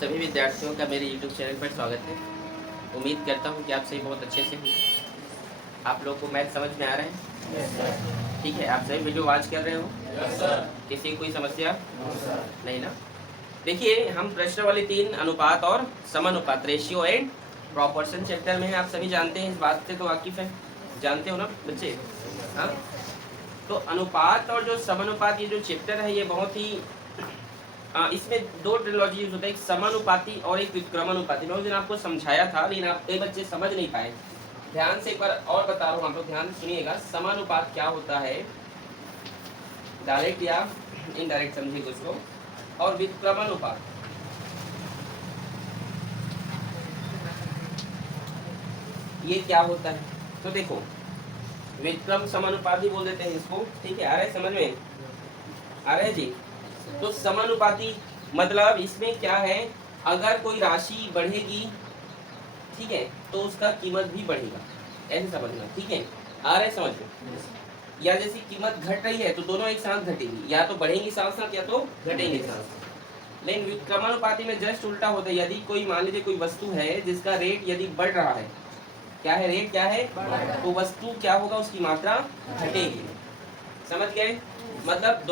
सभी विद्यार्थियों का मेरे YouTube चैनल पर स्वागत है। उम्मीद करता हूँ कि आप सभी बहुत अच्छे से हैं। आप लोग को मैथ समझ में आ रहा है? yes, ठीक है, आप सभी वीडियो वॉच कर रहे हो? yes, किसी कोई समस्या? no, नहीं ना। देखिए, हम प्रश्नावली 3 अनुपात और समानुपात रेशियो एंड प्रोपोर्शन चैप्टर में हैं। आप सभी जानते हैं, इस बात से तो वाकिफ है, जानते हो ना बच्चे? हाँ, तो अनुपात और जो समानुपात, ये जो चैप्टर है ये बहुत ही इसमें दो ट्रिलॉजी यूज होता है, एक समानुपाती और एक विक्रमानुपाती। मैं उस दिन आपको समझाया था, लेकिन आप कई बच्चे समझ नहीं पाए। ध्यान से एक बार और बता रहा हूँ, आप लोग ध्यान सुनिएगा। समानुपात क्या होता है, डायरेक्ट या इनडायरेक्ट समझिएगा उसको। और विक्रमानुपात ये क्या होता है, तो देखो, विक्रम समानुपाती बोल देते हैं इसको। ठीक है, आ रहा है समझ में? आ रहा है जी? तो समानुपाती मतलब इसमें क्या है, अगर कोई राशि बढ़ेगी, ठीक है, तो उसका कीमत भी बढ़ेगा, ऐसे समझना। ठीक है, आ रहा है समझ में? या जैसी कीमत घट रही है तो दोनों एक साथ घटेगी, या तो बढ़ेंगी साथ साथ या तो घटेंगी साथ साथ। लेकिन विक्रमानुपाती में जस्ट उल्टा होता है। यदि कोई, मान लीजिए कोई वस्तु है जिसका रेट यदि बढ़ रहा है, क्या है, रेट क्या है, तो वस्तु क्या होगा, उसकी मात्रा घटेगी। समझ गए? मतलब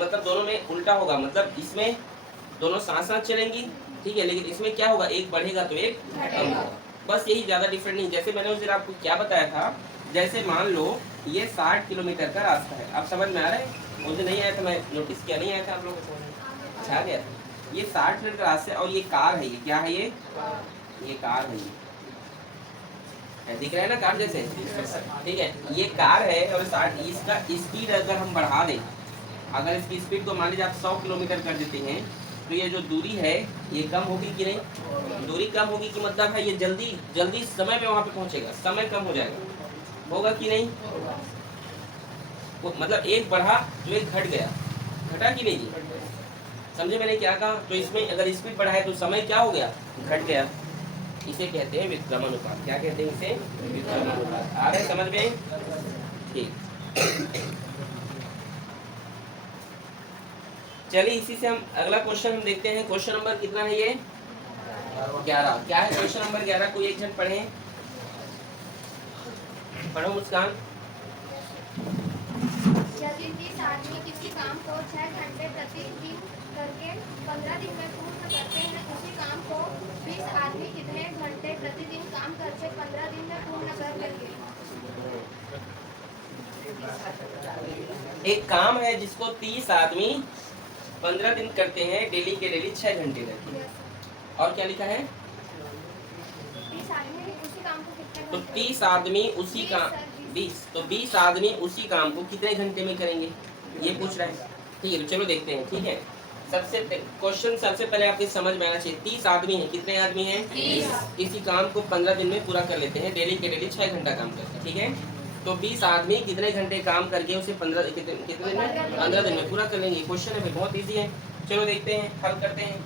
मतलब दोनों में उल्टा होगा, मतलब इसमें दोनों साथ साथ चलेंगी, ठीक है, लेकिन इसमें क्या होगा, एक बढ़ेगा तो एक कम होगा। बस यही, ज्यादा डिफरेंट नहीं। जैसे मैंने उस दिन आपको क्या बताया था, जैसे मान लो ये 60 किलोमीटर का रास्ता है। आप समझ में आ रहा है? मुझे नहीं आया था, मैं नोटिस किया, नहीं आया था आप लोगों को? अच्छा, आ गया था। ये 60 मिनट का रास्ता है और ये कार है, ये क्या है, ये कार है, ये दिख रहा है ना कार जैसे? ठीक है, ये कार है और 60, इसका स्पीड अगर हम बढ़ा दें, अगर इसकी स्पीड को मान लीजिए आप 100 किलोमीटर कर देते हैं, तो ये जो दूरी है ये कम होगी कि नहीं? दूरी कम होगी कि मतलब है ये जल्दी जल्दी समय पे वहां पे पहुंचेगा, समय कम हो जाएगा, होगा कि नहीं? मतलब एक बढ़ा तो एक घट गया, घटा कि नहीं जी? समझे मैंने क्या कहा? तो इसमें अगर स्पीड बढ़ा है तो समय क्या हो गया, घट गया। इसे कहते हैं विक्रमानुपात। क्या कहते हैं इसे? विक्रमानुपात। आ रहे समझ में? ठीक, चलिए इसी से हम अगला क्वेश्चन हम देखते हैं। क्वेश्चन नंबर कितना है ये? 11। क्या है क्वेश्चन नंबर 11? कोई एक जन पढ़े, पढ़ो मुस्कान। यदि 30 आदमी किसी काम को 6 घंटे प्रतिदिन करके 15 दिन में पूर्ण करते हैं, उसी काम को 20 आदमी कितने घंटे प्रतिदिन काम करके 15 दिन में पूर्ण कर लेंगे? एक काम है जिसको 30 आदमी 15 दिन करते हैं, डेली के डेली 6 घंटे करके। और क्या लिखा है? 30 आदमी उसी काम को कितने तो घंटे? 30 आदमी उसी काम, 20, तो 20 आदमी उसी काम को कितने घंटे में करेंगे, ये पूछ रहा है। ठीक है, तो चलो देखते हैं। ठीक है, सबसे क्वेश्चन सबसे पहले आपकी समझ में आना चाहिए। 30 आदमी हैं, कितने आदमी हैं? 30। किसी काम को 15 दिन में पूरा कर लेते हैं, डेली के डेली 6 घंटा काम करते हैं। ठीक है, तो 20 आदमी कितने घंटे काम करके उसे 15 कितने दिन में, 15 दिन में पूरा कर लेंगे। क्वेश्चन है, बहुत ईजी है। चलो देखते हैं, हल करते हैं।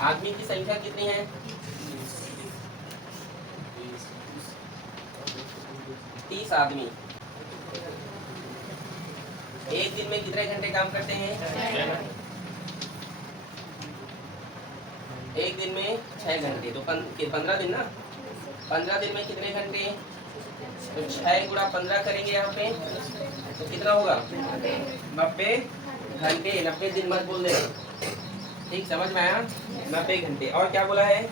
आदमी की संख्या कितनी है? 30 आदमी एक दिन में कितने घंटे काम करते हैं? एक दिन में 6 घंटे, तो 15 दिन ना। 15 दिन में कितने घंटे? तो 6 गुणा 15 करेंगे यहाँ पे, तो कितना होगा? 90 घंटे। 90 दिन मत बोल देना, ठीक, समझ में आया? 90 घंटे। और क्या बोला है?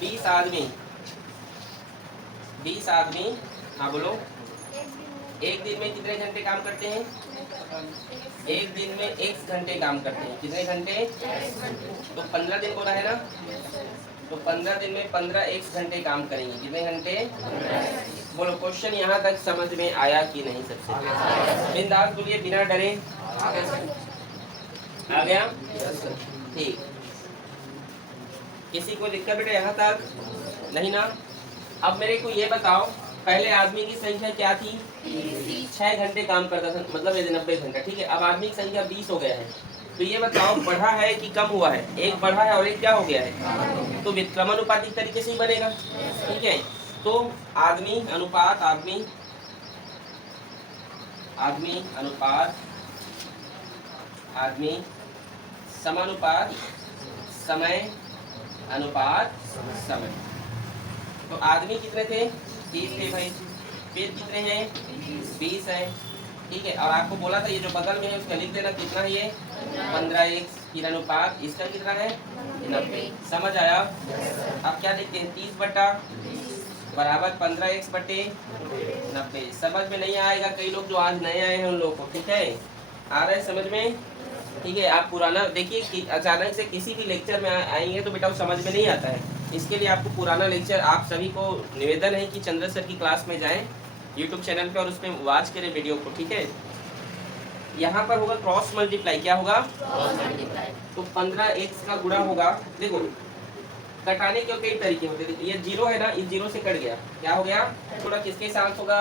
20 आदमी, 20 आदमी, हाँ बोलो। एक दिन में कितने घंटे काम करते हैं? एक दिन में x घंटे काम करते हैं। कितने घंटे? तो 15 दिन बोला है ना, तो 15 दिन में 15x घंटे काम करेंगे। कितने घंटे? बोलो, क्वेश्चन यहाँ तक समझ में आया कि नहीं? सबसे बिंदास बोलिए, बिना डरे। आ गया? ठीक, किसी को दिक्कत बेटा यहाँ तक? नहीं ना? अब मेरे को ये बताओ, पहले आदमी की संख्या क्या थी? 6 घंटे काम करता था, मतलब 90 घंटा। ठीक है, अब आदमी की संख्या 20 हो गया है। तो ये बताओ, बढ़ा है कि कम हुआ है? एक बढ़ा है और एक क्या हो गया है? तो विक्रमानुपाती तरीके से ही बनेगा। ठीक है, तो आदमी अनुपात आदमी अनुपात आदमी समानुपात समय अनुपात समय। तो आदमी कितने थे? 30 थे भाई। फिर कितने हैं? 20 है, ठीक है। और आपको बोला था ये जो बगल में है उसका लिख देना, कितना है ये? 15x। फिर अनुपात इसका कितना है? 90। समझ आया? अब क्या देखते हैं? 30 बटा बराबर 15x बटे 90। समझ में नहीं आएगा कई लोग जो आज नए आए हैं उन लोगों को, ठीक है? आ रहा है समझ में? ठीक है। आप पुराना देखिए कि अचानक से किसी भी लेक्चर में आएंगे तो बेटा वो समझ में नहीं आता है। इसके लिए आपको पुराना लेक्चर, आप सभी को निवेदन है कि चंद्र सर की क्लास में जाएं यूट्यूब चैनल पे और उसमें वॉच करें वीडियो को, ठीक है? यहाँ पर होगा क्रॉस मल्टीप्लाई। क्या होगा? तो 15x का गुणा होगा। देखो कटाने के कई तरीके होते हैं। ये जीरो है ना, इस जीरो से कट गया, क्या हो गया? गुणा किसके साथ होगा?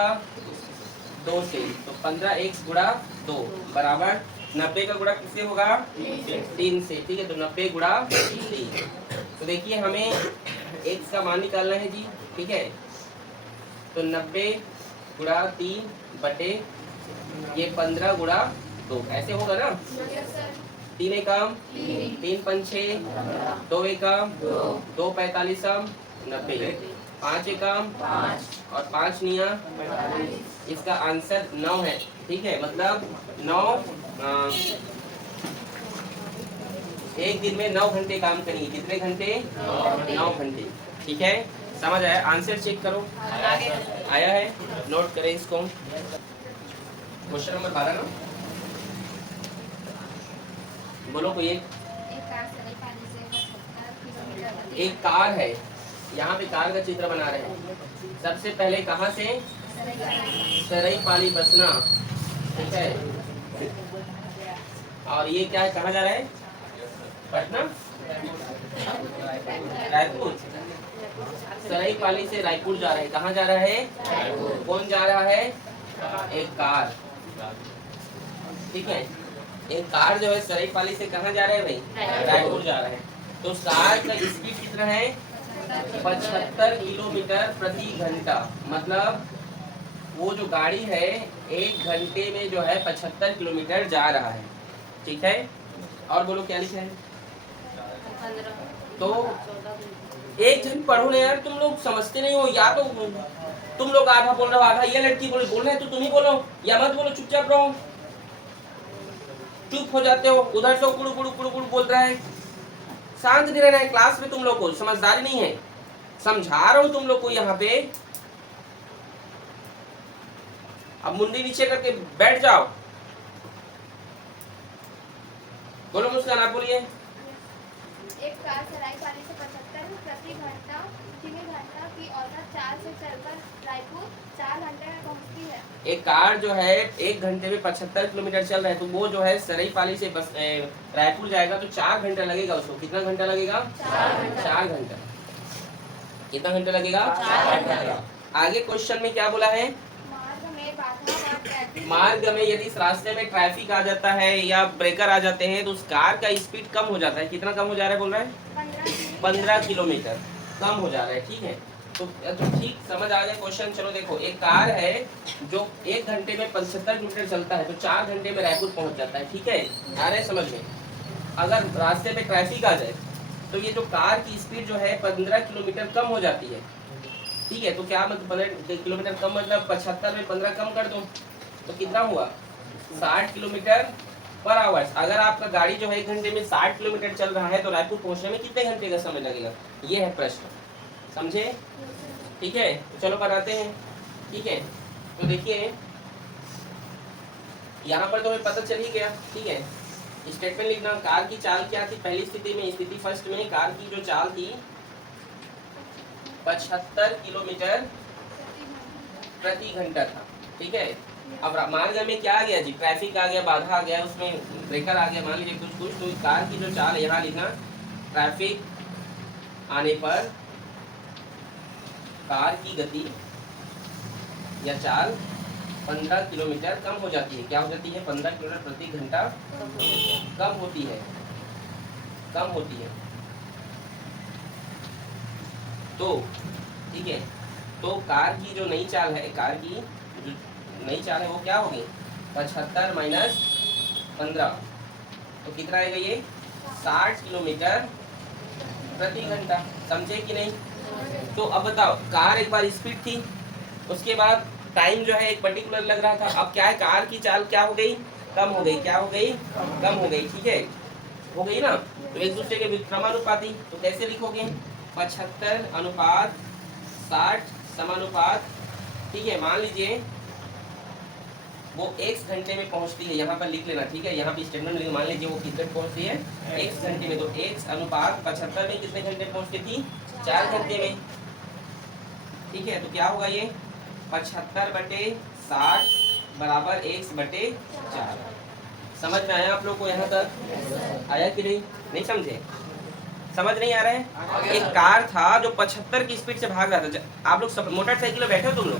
2 से। तो 15x गुणा 2 बराबर 90 का गुणा किससे होगा? 3 से, ठीक है। तो 90 गुणा 3। तो देखिए हमें x का मान निकालना है जी, ठीक है। तो 90 गुणा 3 बटे ये 15 गुणा 2, ऐसे होगा ना? 3 एकम 3 पंचे 2 एकम 2 45 90, 5 एकम 5 और 5 निया। इसका आंसर 9 है, ठीक है। मतलब 9 एक दिन में 9 घंटे काम करेंगे। कितने घंटे? 9 घंटे, ठीक है। समझ आया? आंसर चेक करो, आया है? नोट करें इसको। क्वेश्चन नंबर 12 ना, बोलो कोई एक कार है। यहाँ पे कार का चित्र बना रहे हैं। सबसे पहले कहाँ से? सरायपाली बसना, ठीक है। और ये क्या है? कहाँ जा रहा है? पटना, रायपुर। सरायपाली से रायपुर जा रहा है। कहाँ जा रहा है? कौन जा रहा है? एक कार, ठीक है। एक कार जो है सरायपाली से कहाँ जा रहा है भाई? रायपुर जा रहा है। तो कार का स्पीड कितना है? 75 किलोमीटर प्रति घंटा। मतलब वो जो गाड़ी है 1 घंटे में जो है 75 किलोमीटर जा रहा है, ठीक है। और बोलो क्या लिखा है? तो एक जन पढ़ो ना यार, तुम लोग समझते नहीं हो। या तो तुम लोग आधा बोल रहे हो, आधा ये लड़की बोल रहे है, तो तुम ही बोलो या मत बोलो, चुपचाप रहो। चुप हो जाते हो, उधर से कुड़ू कुड़ू कुड़ू कुड़ू बोल रहा है। शांत नहीं रहना है क्लास में, तुम लोग को समझदारी नहीं है। समझा रहा हूं तुम लोग को यहाँ पे। अब मुंडी नीचे करके बैठ जाओ। बोलो मुस्कान, आप बोलिए। एक कार सरायपाली से 75 प्रति घंटा की औसत चाल से चलकर रायपुर 4 घंटे में पहुंचती है। एक कार जो है 1 घंटे में 75 किलोमीटर चल रहा है, तो वो जो है सरायपाली से बस रायपुर जाएगा तो 4 घंटा लगेगा उसको। कितना घंटा लगेगा? 4 घंटा। कितना घंटा लगेगा? 4 घंटा। आगे क्वेश्चन में क्या बोला है? मार्ग में यदि इस रास्ते में ट्रैफिक आ जाता है या ब्रेकर आ जाते हैं तो उस कार का स्पीड कम हो जाता है। कितना कम हो जा रहा है बोल रहा है? 15 किलोमीटर कम हो जा रहा है, ठीक है। तो ठीक समझ आ जाए क्वेश्चन। चलो देखो, एक कार है जो 1 घंटे में 75 किलोमीटर चलता है तो 4 घंटे में रायपुर पहुंच जाता है, ठीक है। आ रहे समझ में? अगर रास्ते में ट्रैफिक आ जाए तो ये जो कार की स्पीड जो है 15 किलोमीटर कम हो जाती है, ठीक है। तो क्या मतलब 15 किलोमीटर कम, मतलब 75 में 15 कम कर दो तो कितना हुआ? 60 किलोमीटर पर आवर्स। अगर आपका गाड़ी जो है 1 घंटे में 60 किलोमीटर चल रहा है तो रायपुर पहुंचने में कितने घंटे का समय लगेगा? ये है प्रश्न, समझे? ठीक है, तो चलो बनाते हैं, ठीक है। तो देखिए यहाँ पर तो हमें पता चल ही गया, ठीक है। स्टेटमेंट लिखना। कार की चाल क्या थी पहली स्थिति में? स्थिति फर्स्ट में कार की जो चाल थी 75 किलोमीटर प्रति घंटा था, ठीक है। अब मार्ग में क्या आ गया जी? ट्रैफिक आ गया, बाधा आ गया, उसमें ब्रेकर आ गया, मान लीजिए कुछ कुछ। तो कार की जो चाल यहाँ लिखना, ट्रैफिक आने पर कार की गति या चाल 15 किलोमीटर कम हो जाती है। क्या हो जाती है? 15 किलोमीटर प्रति घंटा कम होती है, कम होती है। तो ठीक है, तो कार की जो नई चाल है, कार की जो नई चाल है वो क्या होगी? 75 माइनस 15, तो कितना आएगा ये 60 किलोमीटर प्रति घंटा। समझे कि नहीं? तो अब बताओ, कार एक बार स्पीड थी, उसके बाद टाइम जो है एक पर्टिकुलर लग रहा था, अब क्या है, कार की चाल क्या हो गई, कम हो गई। क्या हो गई? कम हो गई। ठीक है, हो गई ना? तो एक दूसरे के विक्रमानुपाती, तो कैसे लिखोगे? 75:60 समानुपात। ठीक है, मान लीजिए वो x घंटे में पहुंचती है, यहाँ पर लिख लेना। ठीक है, यहाँ पे स्टेटमेंट लिख, मान लीजिए वो कितने पहुंचती है, x घंटे में। तो x अनुपात 75 में कितने घंटे पहुंचती थी? 4 घंटे में। ठीक है, तो क्या होगा ये 75/60 बराबर x/4। समझ में आया आप लोग को? यहाँ तक आया कि नहीं? नहीं समझे? समझ नहीं आ रहा है? एक कार था जो 75 की स्पीड से भाग रहा था। आप लोग सब मोटरसाइकिल में बैठे हो तुम लोग,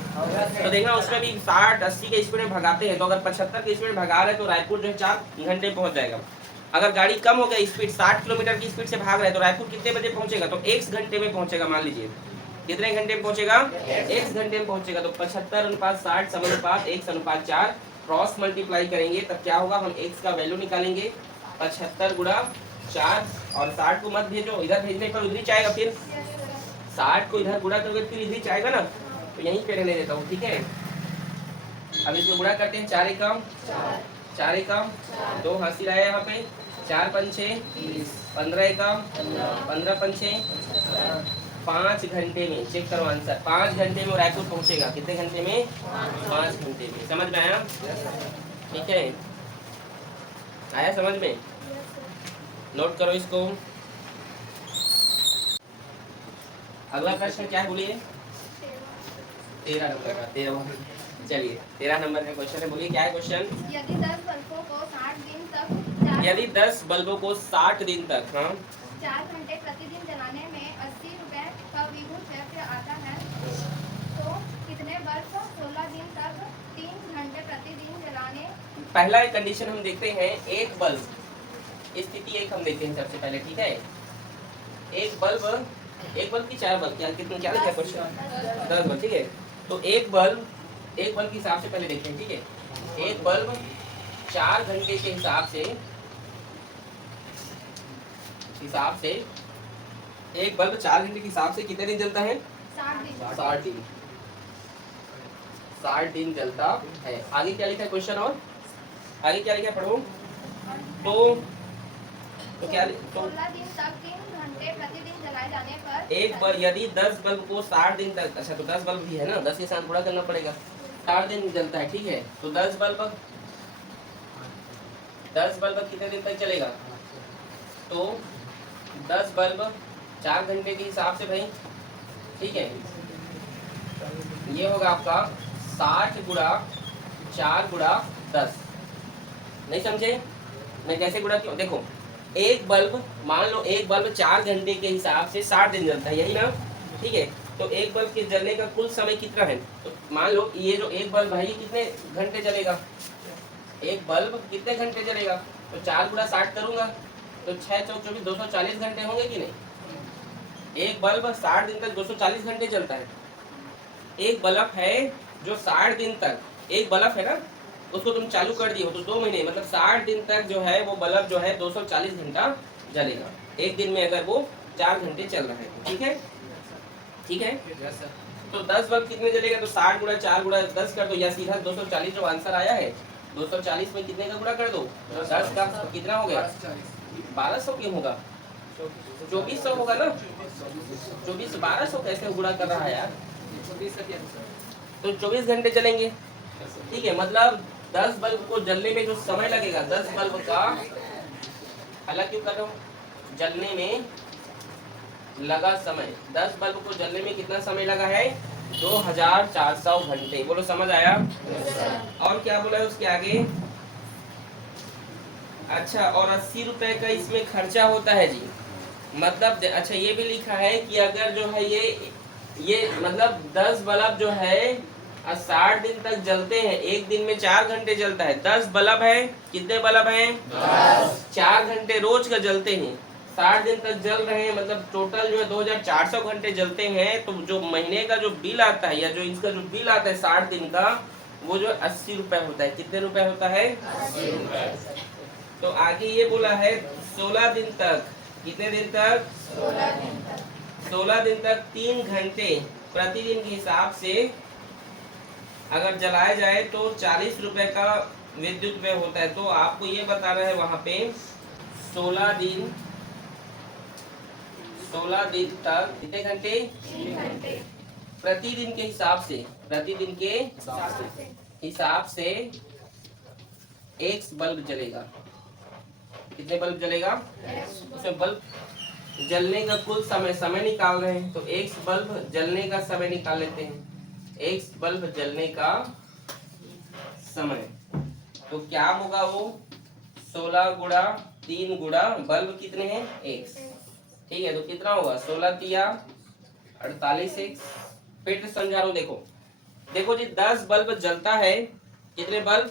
तो देखना उसमें भी 60-80 के स्पीड में भगाते हैं। तो अगर 75 की स्पीड में भगा रहे हैं तो रायपुर जो है 4 घंटे में पहुंच जाएगा। अगर गाड़ी कम हो गई, स्पीड 60 किलोमीटर की स्पीड से भाग रहा है, तो रायपुर कितने बजे पहुंचेगा? तो 1 घंटे में पहुंचेगा। मान लीजिए कितने घंटे में पहुंचेगा? 1 घंटे में पहुंचेगा। तो 75:60 समानुपात 1:4 क्रॉस मल्टीप्लाई करेंगे, तब क्या होगा, हम x का वैल्यू निकालेंगे। 75 गुणा 4, और 60 को मत भेजो, इधर भेजने पर उधर ही जाएगा। फिर 60 को इधर गुणा करोगे फिर इधर ही जाएगा ना, तो यहीं पे रहने देता हूँ। ठीक है, अब इसको गुणा करते हैं। 4 एकम 2 हासिल आया यहाँ पे। 4 पंचे 15 एकम 15 पंचे 5 घंटे में। चेक करो आंसर, 5 घंटे में रायपुर पहुंचेगा। कितने घंटे में? 5 घंटे में। समझ में आया? ठीक है, आया समझ में? नोट करो इसको। अगला प्रश्न क्या है बोलिए? 13 नंबर का। 13, चलिए 13 नंबर का क्वेश्चन है। बोलिए क्या है क्वेश्चन? यदि 10 बल्बों को 60 दिन तक यदि 10 बल्बों को 60 दिन तक 4 घंटे प्रतिदिन जलाने में 80 रुपए का विभुज व्यय आता है, तो कितने बल्ब 16 दिन तक 3 घंटे प्रतिदिन जलाने? पहला एक कंडीशन हम देखते हैं, एक बल्ब, स्थिति एक हम देखते हैं सबसे पहले। ठीक है, एक बल्ब की 4 बल्ब, क्या कितने, क्या लिखा है क्वेश्चन? 10 बल्ब। ठीक है, तो एक बल्ब के हिसाब से पहले देखते हैं। ठीक है, एक बल्ब 4 घंटे के हिसाब से एक बल्ब 4 घंटे के हिसाब से कितने दिन जलता है? 60 दिन। 60 दिन जलता है। आगे क्या लिखा है क्वेश्चन? और आगे क्या लिखा है, पढ़ो। तो क्या, तो 16 दिन तक 3 घंटे प्रतिदिन जलाए जाने पर एक बल्ब, यदि 10 बल्ब को 60 दिन तक, अच्छा तो 10 बल्ब भी है ना, 10 के साथ गुणा करना पड़ेगा। 60 दिन जलता है। ठीक है, तो 10 बल्ब कितने दिन तक चलेगा? तो 10 बल्ब 4 घंटे के हिसाब से भाई। ठीक है, ये होगा आपका 60 गुणा 4 गुणा 10। नहीं समझे मैं कैसे गुणा किया? देखो, एक बल्ब, मान लो एक बल्ब 4 घंटे के हिसाब से 60 दिन जलता है, यही ना? ठीक है, तो एक बल्ब के जलने का कुल समय कितना है? तो मान लो ये जो एक बल्ब है ये कितने घंटे जलेगा? एक बल्ब कितने घंटे जलेगा? तो 4 गुणा 60 करूंगा तो 6 × 4 = 24, 240 घंटे होंगे कि नहीं? एक बल्ब 60 दिन तक 240 घंटे चलता है। एक बल्ब है जो 60 दिन तक, एक बल्ब है ना, उसको तुम चालू कर दिए हो तो 2 महीने, मतलब 60 दिन तक जो है वो बल्ब जो है 240 घंटा जलेगा। एक दिन में अगर वो 4 घंटे चल रहा है। ठीक है, ठीक है। तो 10 बल्ब कितने जलेगा? तो 60 गुणा 4 गुणा 10 कर दो, या सीधा 240 जो आंसर आया है, 240 में कितने का गुणा कर दो? 10 का। तो कितना हो गया? 1200 क्यों होगा? 2400 होगा ना? 24, 1200 कैसे गुणा कर रहा है यार? तो 24 घंटे चलेंगे। ठीक है, मतलब 10 बल्ब को जलने में जो समय लगेगा, 10 बल्ब का, अलग क्यों कर रहा हूँ, जलने में लगा समय, 10 बल्ब को जलने में कितना समय लगा है? 2400 घंटे। बोलो समझ आया? और क्या बोला है उसके आगे? अच्छा, और 80 रुपए का इसमें खर्चा होता है जी। मतलब अच्छा ये भी लिखा है कि अगर जो है ये मतलब 10 बल्ब जो है 60 दिन तक जलते हैं, एक दिन में 4 घंटे जलता है। 10 बल्ब है, कितने बल्ब हैं? 4 घंटे रोज का जलते हैं, 60 दिन तक जल रहे हैं, मतलब टोटल जो है 2400 घंटे जलते हैं। तो जो महीने का जो बिल आता है, या जो इसका जो बिल आता है 60 दिन का, वो जो 80 रुपए होता है। कितने रुपए होता है? 80 रुपए। तो आगे ये बोला है 16 दिन तक, कितने दिन तक? 16 दिन तक 3 घंटे प्रतिदिन के हिसाब से अगर जलाया जाए तो 40 रुपए का विद्युत व्यय होता है। तो आपको ये बताना है वहां पे 16 दिन तक कितने घंटे? 3 घंटे प्रतिदिन के हिसाब से, प्रतिदिन के हिसाब से एक बल्ब जलेगा। कितने बल्ब जलेगा? उसमें बल्ब जलने का कुल समय निकाल रहे हैं, तो एक बल्ब जलने का समय निकाल लेते हैं। एक बल्ब जलने का समय तो क्या होगा? वो 16 गुणा 3 गुणा बल्ब कितने हैं? एक। ठीक है, तो कितना होगा? 16 तिया 48 एक। फिर से समझा रहा हूँ, देखो जी, 10 बल्ब जलता है। कितने बल्ब?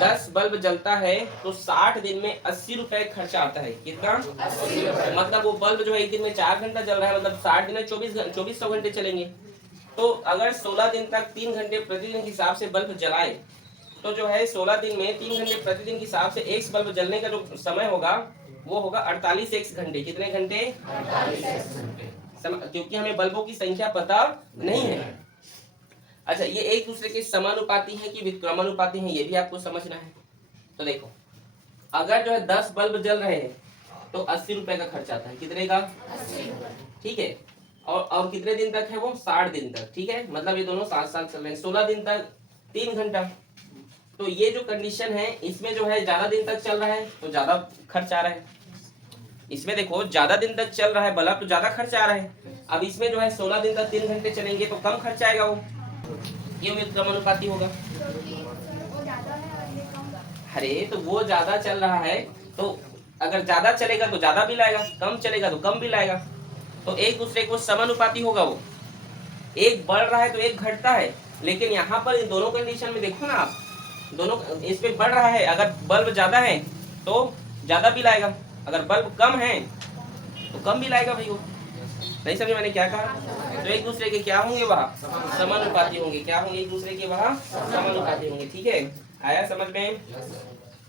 10 बल्ब जलता है तो 60 दिन में 80 रुपए खर्चा आता है। कितना? 80 रुपए। मतलब वो बल्ब जो है एक दिन में 4 घंटा जल रहा है, मतलब 60 दिन में 2400 घंटे चलेंगे। तो अगर 16 दिन तक 3 घंटे प्रतिदिन के हिसाब से बल्ब जलाए तो जो है 16 दिन में 3 घंटे प्रतिदिन के हिसाब से एक बल्ब जलने का जो समय होगा वो होगा 48 एक घंटे। कितने घंटे? 48 घंटे। क्योंकि हमें बल्बों की संख्या पता नहीं है। अच्छा, ये एक दूसरे के समानुपाती है कि विक्रमानुपाती है, ये भी आपको समझना है। तो देखो, अगर जो है 10 बल्ब जल रहे हैं तो 80 रुपए का खर्चा आता है। कितने का? 80 रुपए। ठीक है, और कितने दिन तक है वो? 60 दिन तक। ठीक है, मतलब ये दोनों साथ साथ चल रहे हैं। 16 दिन तक 3 घंटा। तो ये जो कंडीशन है इसमें जो है ज्यादा दिन तक चल रहा है तो ज्यादा खर्च आ रहा है। इसमें देखो, ज्यादा दिन तक चल रहा है बल्ब तो ज्यादा खर्च आ रहा है। अब इसमें जो है 16 दिन तक 3 घंटे चलेंगे तो कम खर्च आएगा। वो ये विक्रमानुपाती होगा। अरे तो वो ज्यादा चल रहा है तो अगर ज्यादा चलेगा तो ज्यादा बिल आएगा, कम चलेगा तो कम बिल आएगा। तो एक दूसरे को समानुपाती होगा। वो एक बढ़ रहा है तो एक घटता है। लेकिन यहाँ पर इन दोनों कंडीशन में देखो ना आप, दोनों इसमें बढ़ रहा है। अगर बल्ब ज्यादा है तो ज्यादा बिल आएगा, अगर बल्ब कम है तो कम बिल आएगा। भाई, वो नहीं समझे मैंने क्या कहा? तो एक दूसरे के क्या होंगे? वहाँ समानुपाती होंगे। क्या होंगे? एक दूसरे के वहाँ समानुपाती होंगे। ठीक है, आया समझ में?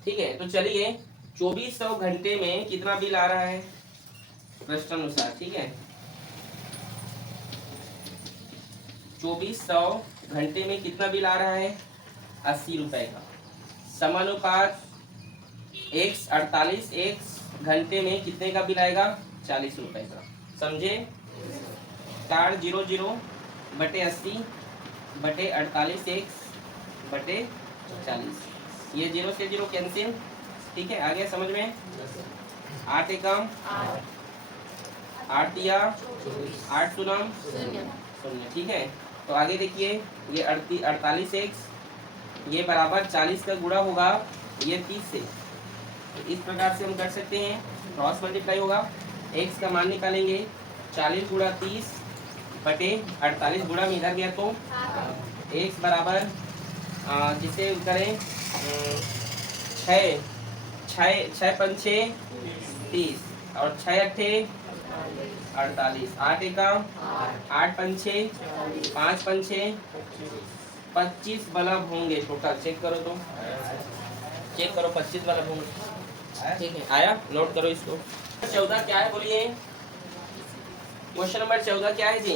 ठीक है, तो चलिए 2400 घंटे में कितना बिल आ रहा है प्रश्नानुसार? ठीक है, 2400 घंटे में कितना बिल आ रहा है? 80 रुपए का। समानुपात 48 एक घंटे में कितने का बिल आएगा? 40 रुपए का। समझे? 400 बटे 80 बटे 48 एक बटे 40। ये 0 से 0 कैंसिल। ठीक है, आ गया समझ में? 8 एकम 8 दिया 8 सुनम 0। ठीक है, तो आगे देखिए, ये 48 एक ये बराबर 40 का गुणा होगा ये 30 से। तो इस प्रकार से हम कर सकते हैं, क्रॉस मल्टीप्लाई होगा। x का मान निकालेंगे 40 गुणा 30 बटे 48 गुणा में इधर गया तो x बराबर जिसे करें 6 पंचे 30 और 6 अट्ठे 48। 8 एकम 8 पंचे 5 पंचे 25 बल्ब होंगे टोटल। चेक करो तो, चेक करो 25 बल्ब होंगे। ठीक है, आया? नोट करो इसको। 14 क्या है बोलिए? क्वेश्चन नंबर 14 क्या है जी?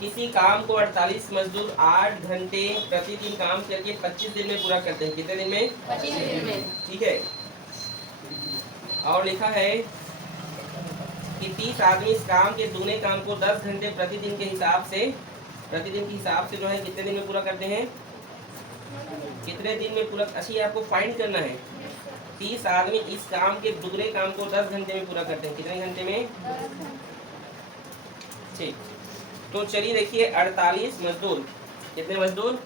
किसी काम को 48 मजदूर 8 घंटे प्रतिदिन काम करके 25 दिन में पूरा करते हैं। कितने दिन में? 25 दिन में। ठीक है, और लिखा है कि 30 आदमी इस काम के दूने काम को 10 घंटे प्रतिदिन के हिसाब से जो है कितने दिन में पूरा करते हैं? कितने दिन में पूरा? अच्छा, ये आपको फाइंड करना है। 30 आदमी इस काम के दुगने काम को 10 घंटे में पूरा करते हैं। कितने घंटे में? ठीक, तो चलिए देखिए 48 मजदूर। कितने मजदूर?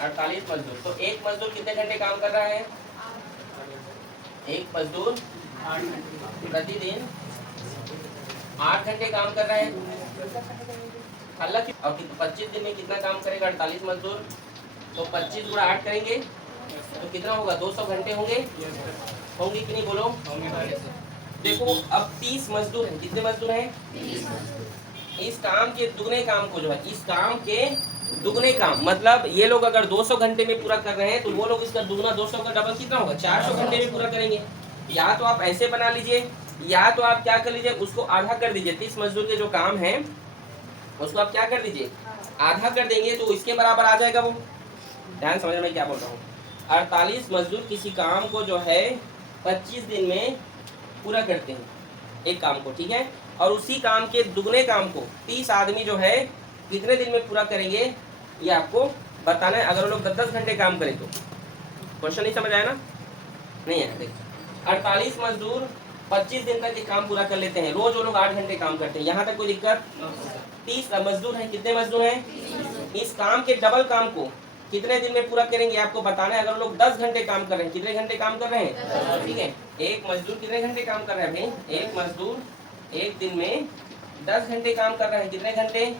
48 मजदूर। तो एक मजदूर कितने घंटे काम कर रहा है? एक मजदूर प्रतिदिन 8 घंटे काम कर रहा है। हालांकि और 25 दिन में कितना काम करेगा 48 मजदूर? तो 25 गुणा 8 करेंगे तो कितना होगा? 200 घंटे होंगे। होंगे कि नहीं बोलो? देखो, अब 30 मजदूर हैं। कितने मजदूर हैं? 30 मजदूर। इस काम के दुगने काम को जो है, इस काम के दुगने काम, मतलब ये लोग अगर 200 घंटे में पूरा कर रहे हैं तो वो लोग इसका दुगना 200 का डबल कितना होगा, 400 घंटे में पूरा करेंगे। या तो आप ऐसे बना लीजिए, या तो आप क्या कर लीजिए, उसको आधा कर दीजिए। 30 मजदूर के जो काम है उसको आप क्या कर दीजिए, आधा कर देंगे, तो इसके बराबर आ जाएगा वो। ध्यान समझ में क्या बोल रहा हूँ। 48 मजदूर किसी काम को जो है 25 दिन में पूरा करते हैं, एक काम को, ठीक है। और उसी काम के दुगने काम को 30 आदमी जो है कितने दिन में पूरा करेंगे, ये आपको बताना है। अगर वो लोग 10-10 घंटे काम करें तो। क्वेश्चन नहीं समझ आया ना? नहीं है। देखिए 48 मजदूर 25 दिन तक ये काम पूरा कर लेते हैं, रोज वो लोग 8 घंटे काम करते हैं, यहाँ तक कोई दिक्कत? 30 मजदूर हैं, कितने मजदूर हैं? इस काम के डबल काम को कितने दिन में पूरा करेंगे आपको बताना है। अगर वो लोग 10 घंटे काम कर रहे हैं, कितने घंटे काम कर रहे हैं, ठीक है। एक मजदूर कितने घंटे काम कर रहा है भाई, एक मजदूर एक दिन में 10 घंटे काम कर रहा है, कितने घंटे,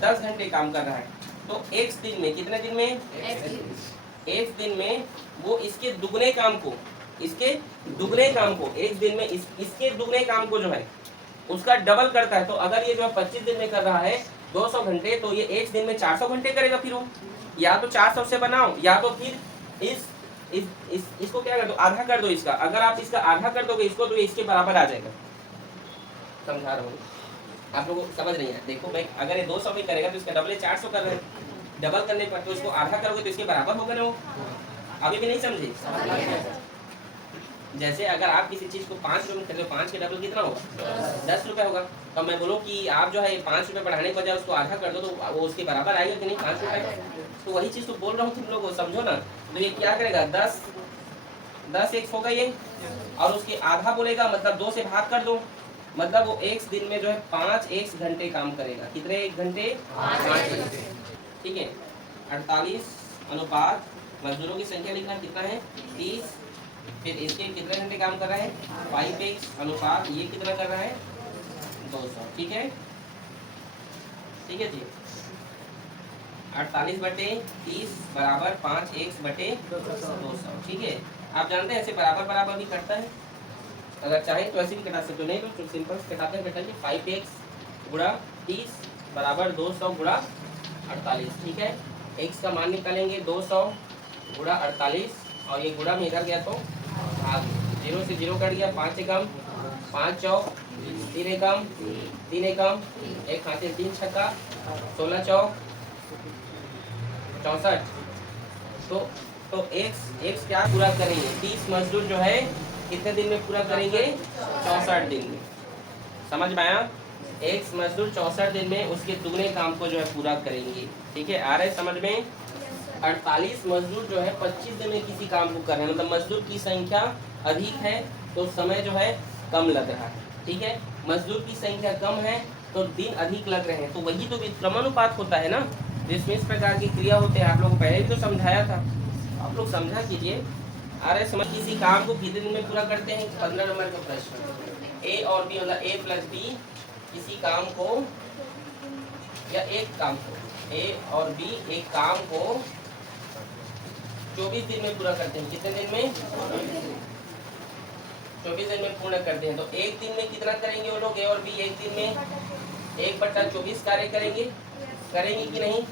10 घंटे काम कर रहा है। तो एक दिन में, कितने दिन में, एक दिन में वो इसके दुगने काम को, इसके दुगने काम को एक दिन में इसके दुगने काम को जो है उसका डबल करता है। तो अगर ये जो है 25 दिन में कर रहा है 200 घंटे, तो ये एक दिन में 400 घंटे करेगा। फिर वो या तो 400 से बनाओ, या तो फिर इसको क्या कर दो, आधा कर दो इसका। अगर आप इसका आधा कर दोगे इसको, तो ये इसके बराबर आ जाएगा। समझा रहा हूँ, आप लोगों को समझ नहीं है। देखो भाई, अगर ये 200 में करेगा तो इसका डबल 400 कर रहे हैं, डबल करने पर तो इसको आधा करोगे तो इसके बराबर होगा ना वो। अभी भी नहीं समझे? जैसे अगर आप किसी चीज को 5 रुपए में खरीदो, 5 के डबल कितना होगा, 10 रुपए होगा। तो मैं बोलूँ कि आप जो है 5 रुपए बढ़ाने के बजाय उसको आधा कर दो, तो वो उसके बराबर आएगा कि नहीं, 5 रुपए। तो वही चीज तो बोल रहा हूँ तुम लोगों को, समझो ना। तो ये क्या करेगा, 10 एक्स होगा ये, और उसके आधा बोलेगा, मतलब 2 से भाग कर दो, मतलब वो एक दिन में जो है 5 एक्स घंटे काम करेगा। कितने एक घंटे, 5 घंटे, ठीक है। 48 अनुपात मजदूरों की संख्या लिखना कितना है, 30। फिर इसके कितने घंटे काम कर रहा है, 5x अनुपात ये कितना कर रहा है, 200, ठीक है। ठीक है जी, 48/30 बराबर 5x बटे 200, ठीक है। आप जानते हैं ऐसे बराबर बराबर भी कटता है, अगर चाहे तो ऐसे भी कटा सकते हो, नहीं तो सिंपल कटाते हैं, कटाइए 5x गुणा 30 बराबर 200 गुणा 48, ठीक है। x का मान निकालेंगे 200 गुणा 48, और ये गुणा में इधर गया तो भाग, 0 से 0 कट गया, 5 से कम 5 चौक, 3 एकम 3 एकम, एक खाते 3 छक्का, 16 चौक 64। तो x क्या पूरा करेंगे, 30 मजदूर जो है कितने दिन में पूरा करेंगे, 64 दिन में। समझ में आया? x मजदूर 64 दिन में उसके दुगने काम को जो है पूरा करेंगे, ठीक है। आ रहे समझ में? 48 मजदूर जो है 25 दिन में किसी काम को कर रहे हैं, मतलब मजदूर की संख्या अधिक है तो समय जो है कम लग रहा है, ठीक है। मजदूर की संख्या कम है तो दिन अधिक लग रहे हैं, तो वही तो क्रमानुपात होता है ना, जिसमें इस प्रकार की क्रिया होते हैं। आप लोगों को पहले भी तो समझाया था, आप लोग समझा कीजिए। अरे समझ, किसी काम को कितने दिन में पूरा करते हैं, 15 नंबर का प्रश्न। ए और बी, मतलब ए प्लस बी किसी काम को, या एक काम को, ए और बी एक काम को 24 दिन में पूरा करते हैं। कितने दिन में, 24 दिन में पूर्ण करते हैं। तो एक दिन में कितना करेंगे वो लोग, ए और बी एक दिन में 1/24 कार्य करेंगे, करेंगे कि नहीं?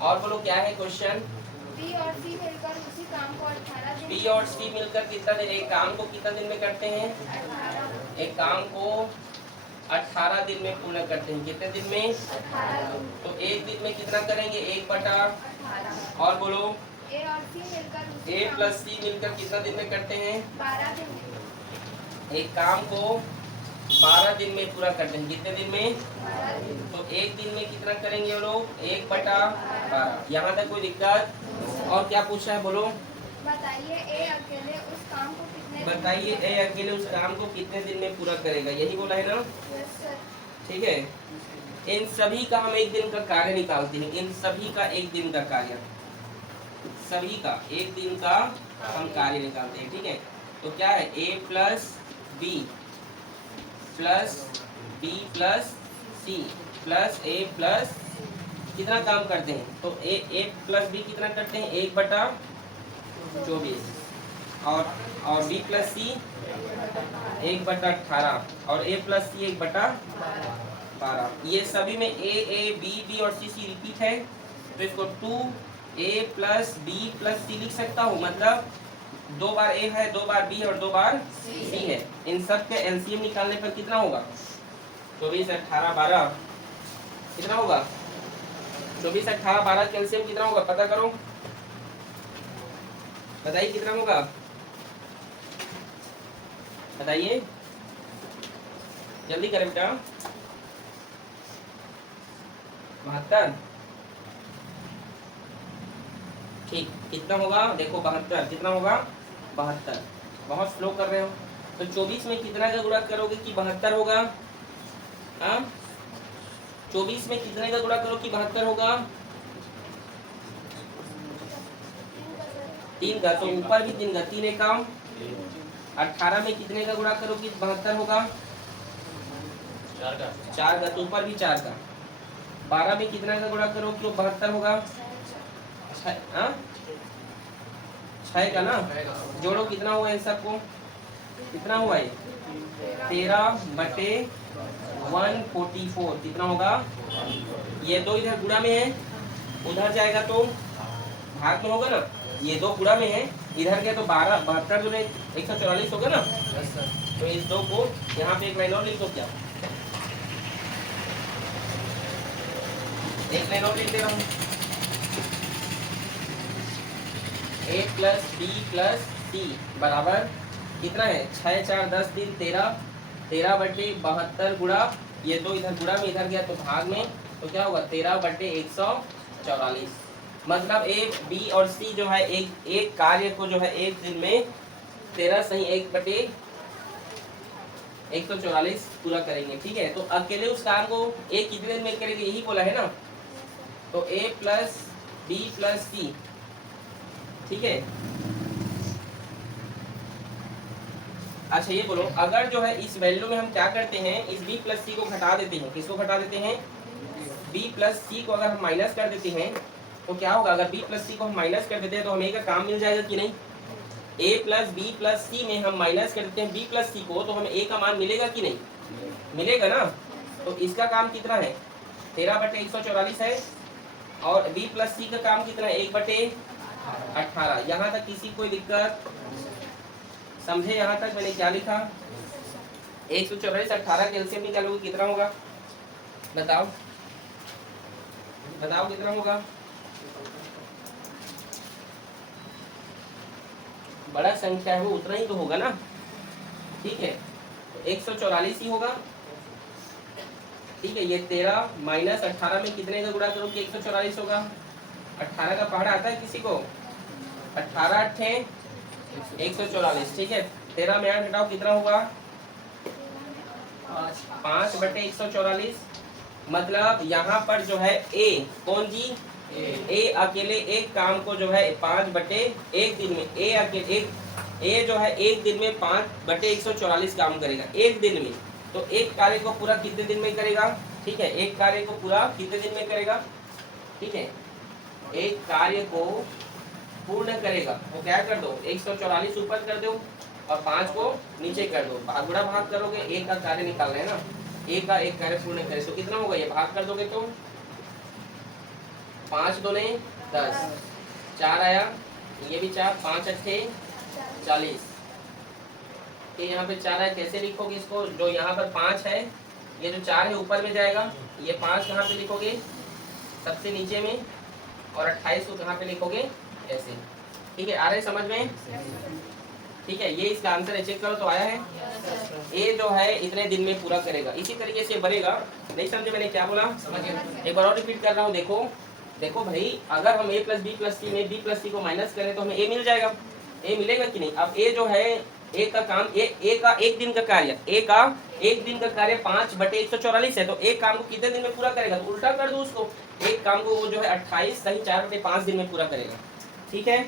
और बोलो क्या है क्वेश्चन, बी और सी मिलकर उसी काम को 18 दिन, बी और सी मिलकर कितना दिन, एक काम को कितना दिन में करते हैं, 18 एक काम को 18 दिन में पूर्ण करते हैं। कितने दिन में, 18 दिन, तो एक दिन में कितना करेंगे, 1/18। और बोलो ए और सी मिलकर उसी ए प्लस सी मिलकर कितना दिन में करते हैं, 12 दिन, एक काम को 12 दिन में पूरा करते हैं। कितने दिन में, 12 दिन, तो एक दिन में कितना करेंगे वो लोग, 1/12। यहाँ तक कोई दिक्कत? और क्या पूछा है बोलो, बताइए ए अकेले उस काम को कितने दिन, बताइए ए अकेले उस काम को कितने दिन में पूरा करेगा, यही बोला है ना, यस सर, ठीक है। इन सभी का हम एक दिन का कार्य निकालते हैं, इन सभी का एक दिन का कार्य, सभी का एक दिन का हम कार्य निकालते हैं, ठीक है। तो क्या है, a plus B plus B plus C plus A plus, कितना काम करते हैं, तो ए प्लस बी कितना करते हैं, 1/24, और बी प्लस सी 1/18, और ए प्लस सी 1/12, 12। ये सभी में ए बी और सी रिपीट है, तो इसको 2a प्लस बी प्लस सी लिख सकता हूँ। मतलब 2 बार ए है, 2 बार बी और 2 बार सी है। इन सब के एलसीएम निकालने पर कितना होगा? 24 18 12 कितना होगा? 24 18 12 का एलसीएम कितना होगा पता करो, बताइए कितना होगा, बताइए जल्दी करें बेटा। 72। ठीक, कितना होगा देखो 72 कितना होगा? 72। बहुत स्लो कर रहे हो। तो 24 में कितना का गुणा करोगे कि 72 होगा? हाँ, 24 में कितने का गुणा करो कि 72 होगा? 3 का, तो ऊपर भी 3 का, 3 एक काम। 18 में कितने का गुणा करो कि 72 होगा? 4 का, तो ऊपर भी 4 का। 12 में कितना का गुणा करो कि 72 होगा? 6 का ना। जोड़ो कितना हुआ इन सबको, कितना हुआ ये? 13/144 कितना होगा? ये दो इधर गुणा में है, उधर जाएगा तो भाग में होगा ना। ये दो गुणा में है, इधर गया तो 12 72 जो 144 होगा ना। तो इस दो को यहाँ पे एक लाइन और लिख दो। क्या एक लाइन और लिख दे रहा हूँ, a प्लस बी प्लस सी बराबर कितना है? 6 4 10 3 13, 13/72 गुणा ये दो इधर गुणा में, इधर गया तो भाग में, तो क्या होगा? 13/144। मतलब ए बी और सी जो है एक कार्य को जो है एक दिन में 13 सही 1/144 पूरा करेंगे। ठीक है, तो अकेले उस काम को एक कितने दिन में करेंगे यही बोला है ना। तो a प्लस बी प्लस सी, ठीक है। अच्छा ये बोलो, अगर जो है इस वैल्यू में हम क्या करते हैं, इस b प्लस सी को घटा देते हैं। किसको घटा देते हैं? b प्लस सी को अगर हम माइनस कर देते हैं तो क्या होगा? अगर b प्लस सी को हम माइनस कर देते हैं तो हमें का काम मिल जाएगा कि नहीं? a प्लस बी प्लस सी में हम माइनस कर देते हैं b प्लस सी को, तो हमें a का मान मिलेगा कि नहीं? मिलेगा ना। तो इसका काम कितना है? 13/144 है। और b प्लस सी का काम कितना है? 1/18। यहाँ तक किसी कोई दिक्कत समझे? यहाँ तक मैंने क्या लिखा? 144 18 के एलसीएम निकालोगे कितना होगा? बताओ बताओ कितना होगा? बड़ा संख्या है वो उतना ही तो होगा ना। ठीक है, 144 ही होगा। ठीक है, ये 13 माइनस 18 में कितने का गुणा करो कि 144 होगा? 18 का पहाड़ा आता है किसी को? 18 8 144। ठीक है, 13 में 8 घटाओ कितना होगा? 5/144। मतलब यहाँ पर जो है ए, कौन जी? ए अकेले एक काम को जो है 5/1 दिन में, ए अकेले ए जो है एक दिन में 5/144 काम करेगा एक दिन में। तो एक कार्य को पूरा कितने दिन में करेगा? ठीक है, एक कार्य को पूरा कितने दिन में करेगा? ठीक है, एक कार्य को पूर्ण करेगा तो क्या कर दो? 144 ऊपर कर दो और 5 को नीचे कर दो। भागुड़ा भाग करोगे, एक का कार्य निकाल रहे हैं ना, एक का एक कार्य पूर्ण करे तो कितना होगा? ये भाग कर दोगे तो 5 2 10, 4 आया, ये भी 4, 5 8 40। ये यहाँ पे 4 है, कैसे लिखोगे इसको? जो यहाँ पर 5 है, ये जो 4 है ऊपर में जाएगा, ये 5 कहाँ पे लिखोगे? सबसे नीचे में। और 28 को कहाँ पे लिखोगे? ऐसे। ठीक है, आ रहे समझ में? ठीक है, ये इसका आंसर है, चेक करो तो आया है। ए जो है इतने दिन में पूरा करेगा, इसी तरीके से बढ़ेगा। नहीं समझे मैंने क्या बोला? एक बार और रिपीट कर रहा हूँ। देखो देखो भाई, अगर हम a प्लस बी प्लस सी में b प्लस सी को माइनस करें तो हमें a मिल जाएगा। a मिलेगा कि नहीं? अब a जो है a का काम, a का एक दिन का कार्य, a का एक दिन का कार्य 5/144 है। तो एक काम को कितने दिन में पूरा करेगा? तो उल्टा कर दो उसको, एक काम को वो जो है 28 सही 4/5 दिन में पूरा करेगा। ठीक है,